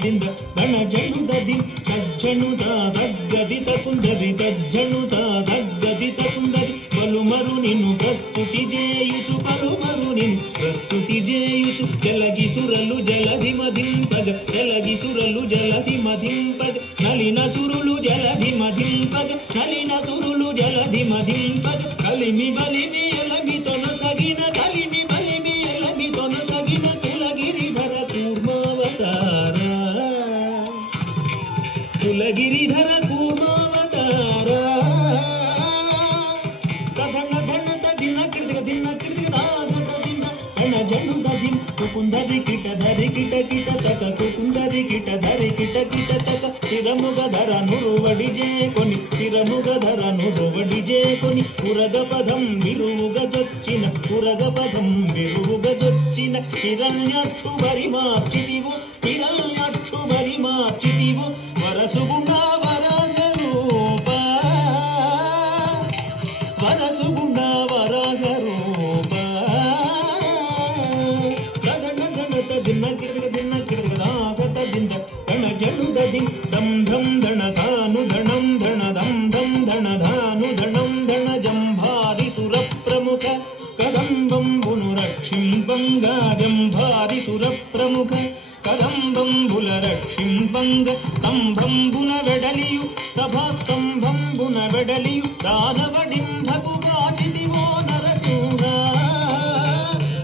ದಿಂದ ಗಣ ಜನುದದಿ ತಜ್ಜನುದ ದಗ್ಗದಿತ ಕುಂದರಿ ತಜ್ಜನುದ ದಗ್ಗದಿತ ಕುಂದರಿ పలుమరు నిన్ను ప్రస్తుతి చేయుచు పలుమరు నిన్ను ప్రస్తుతి చేయుచు జలగిసురలు జలధి మధింపగ జలగిసురలు జలధి మధింపగ నలిన సురులు జలధి మధింపగ నలిన సురులు జలధి మధింపగ కలిమి బలిమి ఎలమి తొనసగిన కలిమి బలిమి ఎలమి తొనసగిన కులగిరిధర కూర్మావతార కులగిరిధర కూర్మావతార జనుదది కుకుందది కిట ధరి కిట కిట చక కుకుందది కిట ధరి కిట కిట చక తిరముగ ధర నురువడి చేకొని తిరముగ ధర నురువడి చేకొని ఉరగ పదం విరువుగ జొచ్చిన ఉరగ పదం విరువుగ జొచ్చిన హిరణ్యాక్షు బరి మార్చితివు హిరణ్యాక్షు బరి మార్చితివు వరసుగుణ వరగ రూప వరసుగుణ వరగ రూప ದಿನ ಕಿಡಿದ ದಿನ ಕಿಡಿದಾಗತ ದಿಂದ ದಣ ಜನುದದಿ ದಂ ಧಂ ದಣ ಧಾನು ಧಣಂ ಧಣ ದಂ ಧಂ ದಣ ಧಾನು ಧಣಂ ಧಣ ಜಂಭಾರಿ ಸುರ ಪ್ರಮುಖ ಕದಂಬಂಬುನು ರಕ್ಷಿಂಪಂಗ ಜಂಭಾರಿ ಸುರ ಪ್ರಮುಖ ಕದಂಬಂಬುಲ ರಕ್ಷಿಂಪಂಗ ಸ್ತಂಭಂಬುನ వెడలియు సభాಸ್ತಂಭంబున వెడలియు దానవడింభకు గాచితివో నరసింహ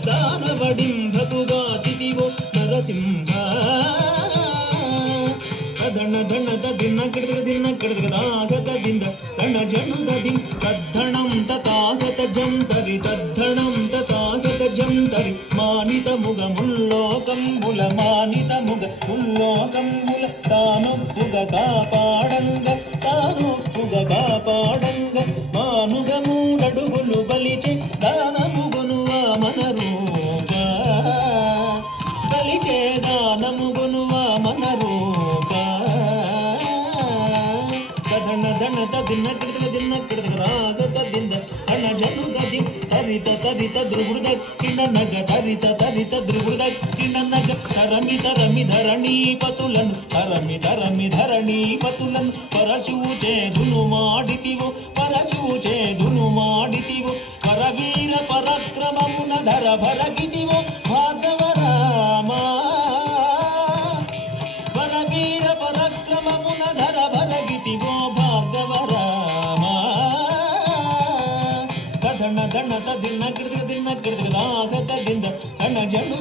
దానవడింభకు గాచితివో నరసింహ ధన ధనದ ದಿನ ಕಿಡಿದ ದಿನ ಕಿಡಿದಾಗತ ದಿಂದ ಧನ ಜನುದದಿ ತದ್ಧಣಂ ತಥಾಗತ ಜಂತರಿ ತದ್ಧಣಂ ತಥಾಗತ ಜಂತರಿ ಮಾನಿತ ಮುಗ ಮುಲ್ಲೋಕಂಬುಲ ಮಾನಿತ ಮುಗ ಮುಲ್ಲೋಕಂಬುಲ ತಾನೊಪ್ಪುಗ ಕಾಪಾడంಗ ತಾನೊಪ್ಪುಗ ಕಾಪಾడంಗ ಮಾನುಗ ಮೂಡಡುಗುಲು ಬಲಿಚೆ దానముగునువ మనరూప బలిచే దానముగునువ మనరూప ధన ధనత ದಿನ ಕಿಡಿದಾಗತ ದಿಂದ ಹಣ ಜನುದದಿ ತರಿತ ತರಿತ ಧ್ರುವೃದ ಕಿಣನಗ ತರಿತ ತರಿತ ಧ್ರುವೃದ ಕಿಣನಗ ತರಮಿ ತರಮಿ ಧರಣಿ ಪತುಲನು ತರಮಿ ತರಮಿ ಧರಣಿ ಪತುಲನು ಪರಶಿವು ಚೇದುನು ಮಾಡಿತಿವು ಪರಶಿವು ಚೇದುನು ಮಾಡಿತಿವು ಪರವೀರ ಪರಾಕ್ರಮమున ధర భరగితివో భార్గవ రామ పరవీర పరాక్రమమున ధర భరగితివో భార్గవ రామ ధన ధనత ದಿನ ಕಿಡಿದಾಗತ ದಿಂದ ಧನ ಜನು